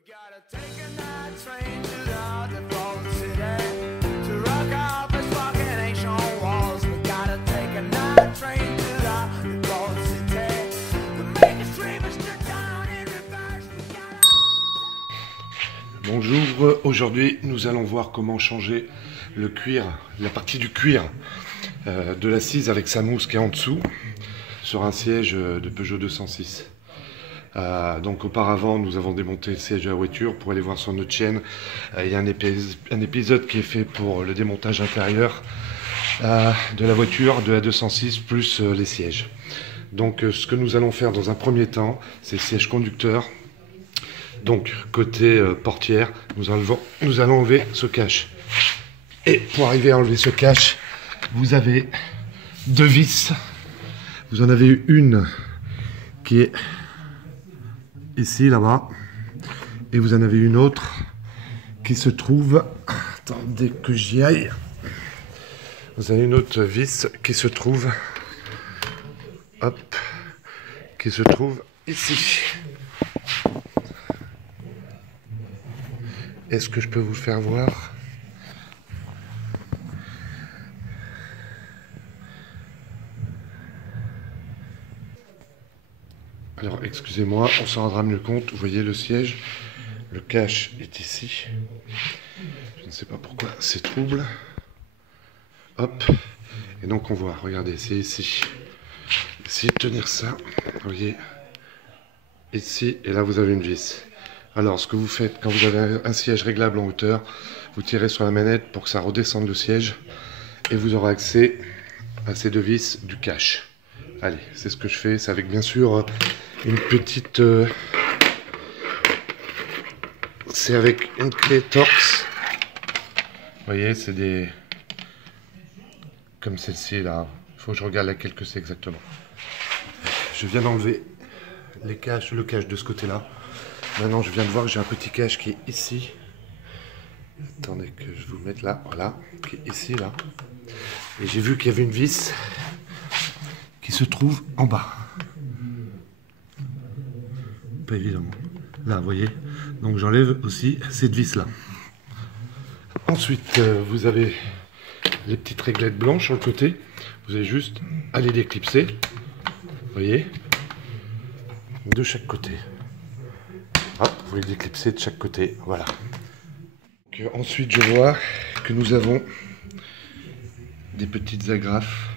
We gotta take a night train to the Default City to rock out the fucking ancient walls. We gotta take a night train to the Default City to make us dream and strip down in reverse. We gotta... Bonjour, aujourd'hui nous allons voir comment changer le cuir, la partie du cuir de l'assise avec sa mousse qui est en dessous sur un siège de Peugeot 206. Donc auparavant nous avons démonté le siège de la voiture. Pour aller voir sur notre chaîne, il y a un épisode qui est fait pour le démontage intérieur de la voiture de la 206 plus les sièges. Donc ce que nous allons faire dans un premier temps, c'est le siège conducteur. Donc côté portière, nous allons enlever ce cache. Et pour arriver à enlever ce cache, vous avez deux vis. Vous en avez une qui est ici, là-bas. Et vous en avez une autre qui se trouve... Attendez que j'y aille. Vous avez une autre vis qui se trouve... Hop. Qui se trouve ici. Est-ce que je peux vous faire voir? Alors, excusez-moi, on s'en rendra mieux compte. Vous voyez le siège, le cache est ici. Je ne sais pas pourquoi c'est trouble. Hop. Et donc on voit, regardez, c'est ici. Essayez de tenir ça. Vous voyez, ici, et là vous avez une vis. Alors, ce que vous faites, quand vous avez un siège réglable en hauteur, vous tirez sur la manette pour que ça redescende le siège. Et vous aurez accès à ces deux vis du cache. Allez, c'est ce que je fais. C'est avec bien sûr une petite... c'est avec une clé Torx. Vous voyez, c'est des... comme celle-ci là. Il faut que je regarde laquelle que c'est exactement. Je viens d'enlever le cache de ce côté-là. Maintenant, je viens de voir que j'ai un petit cache qui est ici. Attendez que je vous mette là. Voilà, qui est ici, là. Et j'ai vu qu'il y avait une vis qui se trouve en bas. Pas évidemment. Là, vous voyez. Donc j'enlève aussi cette vis là. Ensuite, vous avez les petites réglettes blanches sur le côté. Vous avez juste à les déclipser. Vous voyez. De chaque côté. Hop, vous les déclipsez de chaque côté. Voilà. Donc, ensuite, je vois que nous avons des petites agrafes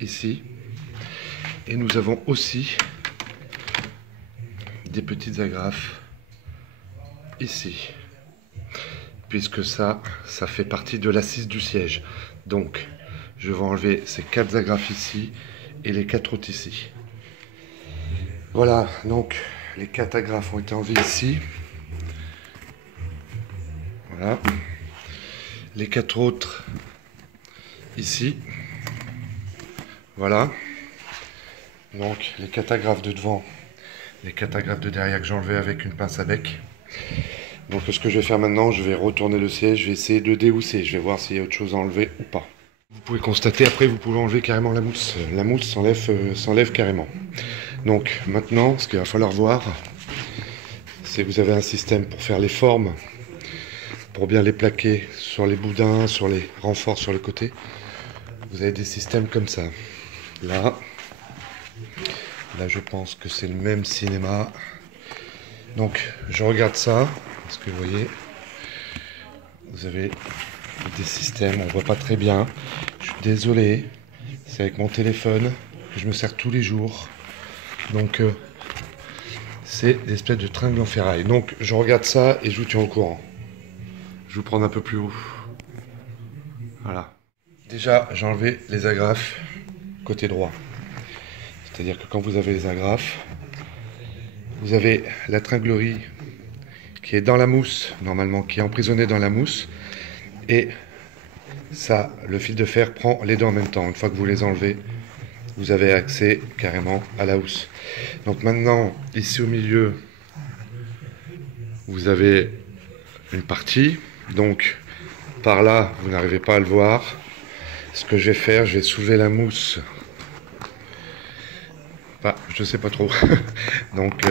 ici. Et nous avons aussi des petites agrafes ici, puisque ça fait partie de l'assise du siège. Donc je vais enlever ces quatre agrafes ici et les quatre autres ici. Voilà, donc les quatre agrafes ont été enlevées ici. Voilà, les quatre autres ici. Voilà, donc les quatre agrafes de devant, les quatre agrafes de derrière que j'ai enlevé avec une pince à bec. Donc ce que je vais faire maintenant, je vais retourner le siège, je vais essayer de déhousser, je vais voir s'il y a autre chose à enlever ou pas. Vous pouvez constater, après vous pouvez enlever carrément la mousse. La mousse s'enlève carrément. Donc maintenant, ce qu'il va falloir voir, c'est que vous avez un système pour faire les formes, pour bien les plaquer sur les boudins, sur les renforts sur le côté. Vous avez des systèmes comme ça. Là je pense que c'est le même cinéma. Donc je regarde ça, parce que vous voyez, vous avez des systèmes, on voit pas très bien. Je suis désolé, c'est avec mon téléphone que je me sers tous les jours. Donc c'est des espèces de tringles en ferraille. Donc je regarde ça et je vous tiens au courant. Je vais vous prendre un peu plus haut. Voilà. Déjà j'ai enlevé les agrafes côté droit. C'est-à-dire que quand vous avez les agrafes, vous avez la tringlerie qui est dans la mousse, normalement, qui est emprisonnée dans la mousse. Et ça, le fil de fer prend les deux en même temps. Une fois que vous les enlevez, vous avez accès carrément à la housse. Donc maintenant, ici au milieu, vous avez une partie. Donc par là, vous n'arrivez pas à le voir. Ce que je vais faire, je vais soulever la mousse Enfin, je sais pas trop. Donc,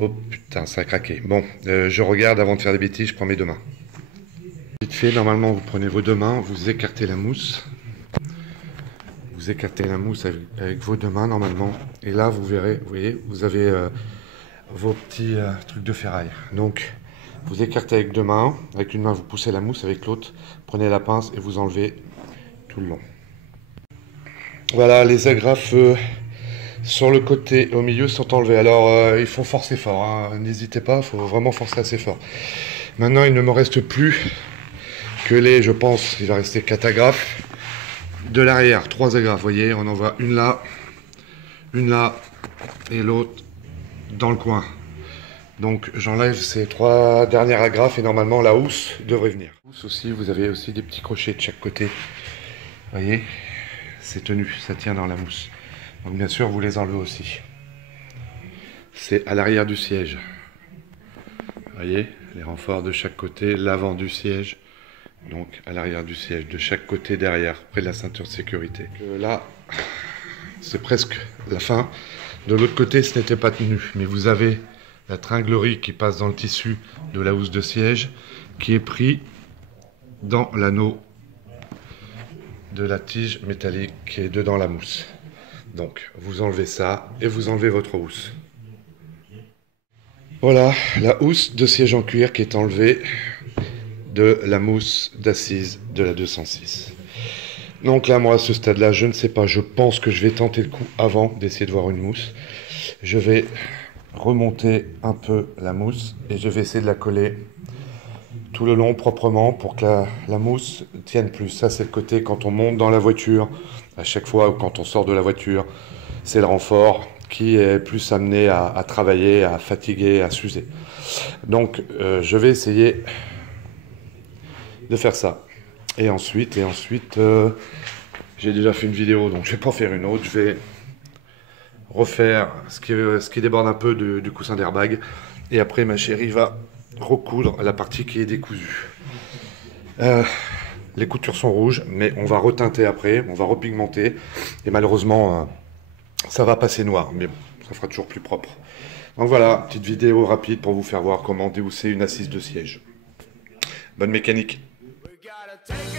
oh putain, ça a craqué. Bon, je regarde avant de faire des bêtises, je prends mes deux mains. Vite fait, normalement, vous prenez vos deux mains, vous écartez la mousse. Vous écartez la mousse avec vos deux mains, normalement. Et là, vous verrez, vous voyez, vous avez vos petits trucs de ferraille. Donc, vous écartez avec deux mains. Avec une main, vous poussez la mousse, avec l'autre, prenez la pince et vous enlevez tout le long. Voilà, les agrafes sur le côté et au milieu sont enlevées. Alors, il faut forcer fort, hein. N'hésitez pas, il faut vraiment forcer assez fort. Maintenant, il ne me reste plus que les, je pense, il va rester 4 agrafes. De l'arrière, 3 agrafes, vous voyez, on en voit une là et l'autre dans le coin. Donc j'enlève ces 3 dernières agrafes et normalement la housse devrait venir. Housse aussi, vous avez aussi des petits crochets de chaque côté. Vous voyez, c'est tenu, ça tient dans la mousse. Donc bien sûr, vous les enlevez aussi. C'est à l'arrière du siège. Vous voyez, les renforts de chaque côté, l'avant du siège. Donc à l'arrière du siège, de chaque côté derrière, près de la ceinture de sécurité. Là, c'est presque la fin. De l'autre côté, ce n'était pas tenu, mais vous avez la tringlerie qui passe dans le tissu de la housse de siège, qui est pris dans l'anneau de la tige métallique qui est dedans la mousse. Donc vous enlevez ça et vous enlevez votre housse. Voilà la housse de siège en cuir qui est enlevée de la mousse d'assise de la 206. Donc là, moi, à ce stade-là, je ne sais pas. Je pense que je vais tenter le coup avant d'essayer de voir une mousse. Je vais remonter un peu la mousse et je vais essayer de la coller tout le long proprement pour que la mousse tienne plus. Ça, c'est le côté quand on monte dans la voiture, à chaque fois ou quand on sort de la voiture, c'est le renfort qui est plus amené à travailler, à fatiguer, à s'user. Donc, je vais essayer de faire ça. Et ensuite, j'ai déjà fait une vidéo, donc je vais pas en faire une autre. Je vais refaire ce qui déborde un peu du coussin d'airbag. Et après, ma chérie va recoudre la partie qui est décousue. Les coutures sont rouges, mais on va reteinter après, on va repigmenter. Et malheureusement, ça va passer noir, mais bon, ça fera toujours plus propre. Donc voilà, petite vidéo rapide pour vous faire voir comment déhousser une assise de siège. Bonne mécanique. We gotta take